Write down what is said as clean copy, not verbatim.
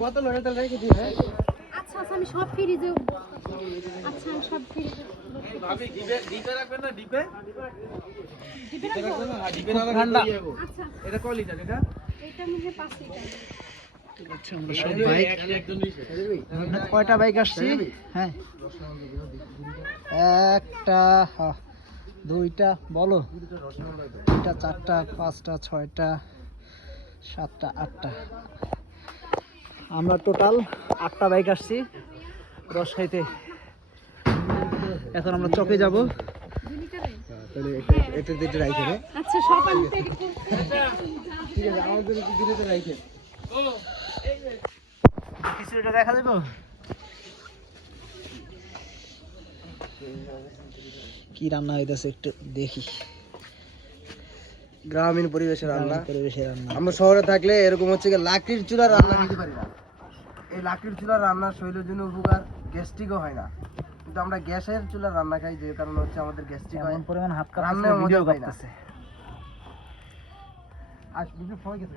বোতল হয়ে রেখে দিই। আচ্ছা আচ্ছা আমি সব ফ্রিজে আচ্ছা আমি সব ফ্রিজে ভাবি ডিপে রাখবেন না ডিপে? ডিপে রাখবো? হ্যাঁ ডিপে না রাখলে আচ্ছা এটা কয় লিটার এটা? এটা মনে 5 লিটার। আচ্ছা আমরা সব বাইক কয়টা বাইক আসছি? হ্যাঁ একটা দুইটা বলো, দুইটা চারটা পাঁচটা ছয়টা সাতটা আটটা, আমরা টোটাল 8টা বাইক আসছি রস খাইতে। এখন আমরা চকে যাব। 2 লিটারে? তাহলে এটা দিতে রাইখে রে। আচ্ছা সব আনতে ঠিক আছে আমাদের দিতে রাইখে। কিছু এটা দেখা যাবে? কি রান্না হইতাছে একটু দেখি। গ্রামীণ পরিবেশের রান্না। পরিবেশের রান্না। আমরা শহরে থাকলে এরকম হচ্ছে কি লাকড়ির চুলার রান্না খেতে পারি না। এই লাকড়ির চুলার রান্না শরীরের জন্য উপকার, গ্যাস্ট্রিকও হয় না। কিন্তু আমরা গ্যাসের চুলার রান্না খাই, যে কারণে হচ্ছে আমাদের গ্যাস্ট্রিক হয়। এমন পরিমাণ হাত কাটা রান্নায় ভিডিও মজা পাই না। করতেছে। আজ ভিডিও সময় গেছে